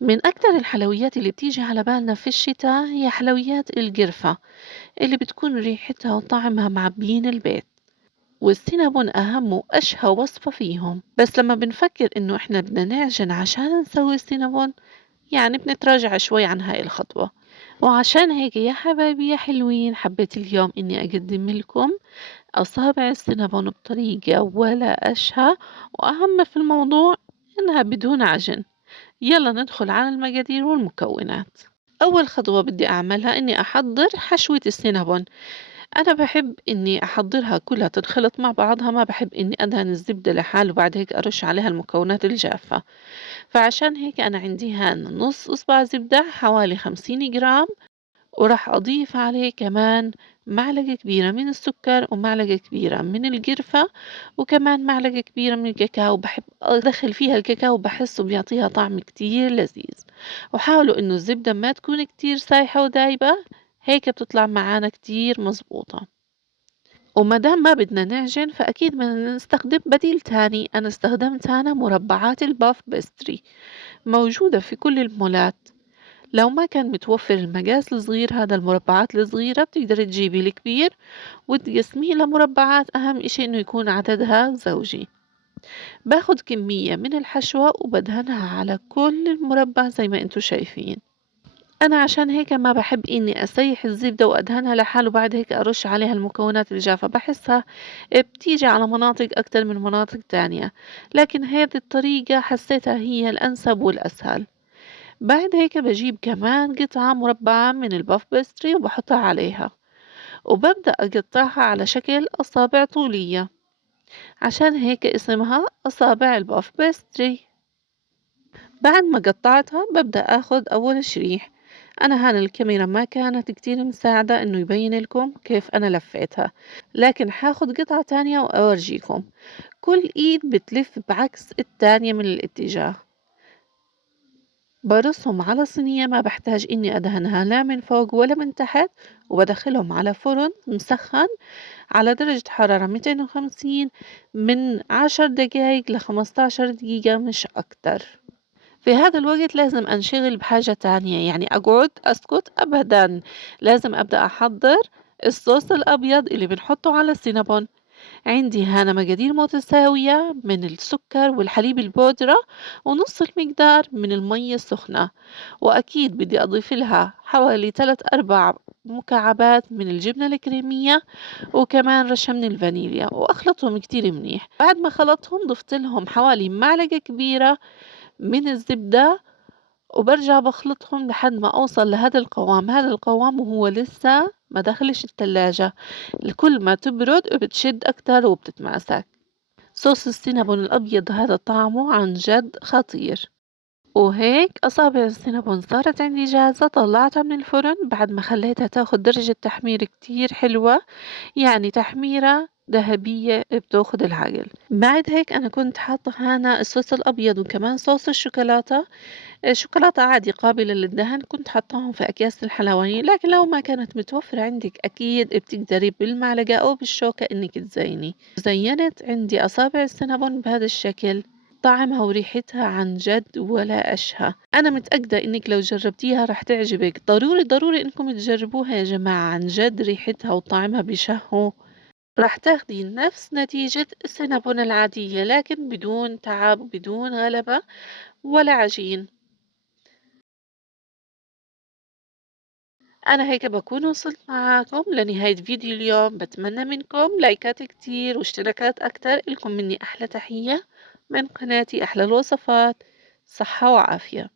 من أكتر الحلويات اللي بتيجي على بالنا في الشتا هي حلويات القرفة اللي بتكون ريحتها وطعمها معبيين البيت، والسينابون أهم وأشهى وصفة فيهم. بس لما بنفكر إنه إحنا بدنا نعجن عشان نسوي السينابون يعني بنتراجع شوي عن هاي الخطوة. وعشان هيك يا حبايبي يا حلوين حبيت اليوم إني أقدم لكم أصابع السينابون بطريقة ولا أشهى، وأهم في الموضوع إنها بدون عجن. يلا ندخل على المقادير والمكونات. أول خطوة بدي أعملها إني أحضر حشوة السينابون. أنا بحب إني أحضرها كلها تنخلط مع بعضها، ما بحب إني أدهن الزبدة لحال وبعد هيك أرش عليها المكونات الجافة. فعشان هيك أنا عندي هان نص إصبع زبدة حوالي 50 جرام، وراح أضيف عليه كمان معلقة كبيرة من السكر ومعلقة كبيرة من القرفة وكمان معلقة كبيرة من الكاكاو. بحب أدخل فيها الكاكاو، بحسه بيعطيها طعم كتير لذيذ. وحاولوا إنه الزبدة ما تكون كتير سايحة ودايبة، هيك بتطلع معانا كتير مزبوطة. ومادام ما بدنا نعجن فأكيد بدنا نستخدم بديل تاني. أنا استخدمت أنا مربعات الباف بيستري، موجودة في كل المولات. لو ما كان متوفر المقاس الصغير، هذا المربعات الصغيرة بتقدر تجيبي الكبير وتقسميه لمربعات. أهم إشي إنه يكون عددها زوجي. باخد كمية من الحشوة وبدهنها على كل المربع زي ما انتو شايفين. أنا عشان هيك ما بحب إني أسيح الزبدة وأدهنها لحال وبعد هيك أرش عليها المكونات الجافة، بحسها بتيجي على مناطق أكتر من مناطق تانية، لكن هذه الطريقة حسيتها هي الأنسب والأسهل. بعد هيك بجيب كمان قطعة مربعة من الباف بيستري وبحطها عليها، وببدأ أقطعها على شكل أصابع طولية، عشان هيك اسمها أصابع الباف بيستري. بعد ما قطعتها ببدأ أخد أول شريح. أنا هان الكاميرا ما كانت كتير مساعدة إنه يبين لكم كيف أنا لفيتها، لكن حاخد قطعة تانية وأورجيكم. كل إيد بتلف بعكس التانية من الاتجاه. برصهم على صينية، ما بحتاج إني أدهنها لا من فوق ولا من تحت، وبدخلهم على فرن مسخن على درجة حرارة 250 من 10 دقايق ل15 دقيقة مش أكتر. في هذا الوقت لازم أنشغل بحاجة تانية، يعني أقعد أسكت أبدا. لازم أبدأ أحضر الصوص الأبيض اللي بنحطه على السينابون. عندي هنا مقادير متساوية من السكر والحليب البودرة ونص المقدار من المية السخنة، وأكيد بدي أضيف لها حوالي 3 أرباع مكعبات من الجبنة الكريمية وكمان رشة من الفانيليا، وأخلطهم كتير منيح. بعد ما خلطهم ضفت لهم حوالي معلقة كبيرة من الزبدة، وبرجع بخلطهم لحد ما أوصل لهذا القوام. هذا القوام وهو لسه ما دخلش التلاجة، كل ما تبرد بتشد أكتر وبتتماسك. صوص السينابون الأبيض هذا طعمه عن جد خطير. وهيك أصابع السينابون صارت عندي جاهزة، طلعتها من الفرن بعد ما خليتها تاخد درجة تحمير كتير حلوة، يعني تحميرة ذهبية بتاخد العقل. بعد هيك أنا كنت حاطة هنا الصوص الأبيض وكمان صوص الشوكولاتة. شوكولاتة عادي قابلة للدهن، كنت حاطاهم في أكياس الحلواني، لكن لو ما كانت متوفرة عندك أكيد بتقدري بالمعلقة أو بالشوكة إنك تزيني. زينت عندي أصابع السينابون بهذا الشكل. طعمها وريحتها عن جد ولا أشهى. أنا متأكدة إنك لو جربتيها رح تعجبك. ضروري ضروري إنكم تجربوها يا جماعة، عن جد ريحتها وطعمها بيشهوا. رح تاخدي نفس نتيجة السينابون العادية، لكن بدون تعب بدون غلبة ولا عجين. أنا هيك بكون وصلت معاكم لنهاية فيديو اليوم. بتمنى منكم لايكات كتير واشتراكات أكتر. إلكم مني أحلى تحية من قناتي أحلى الوصفات. صحة وعافية.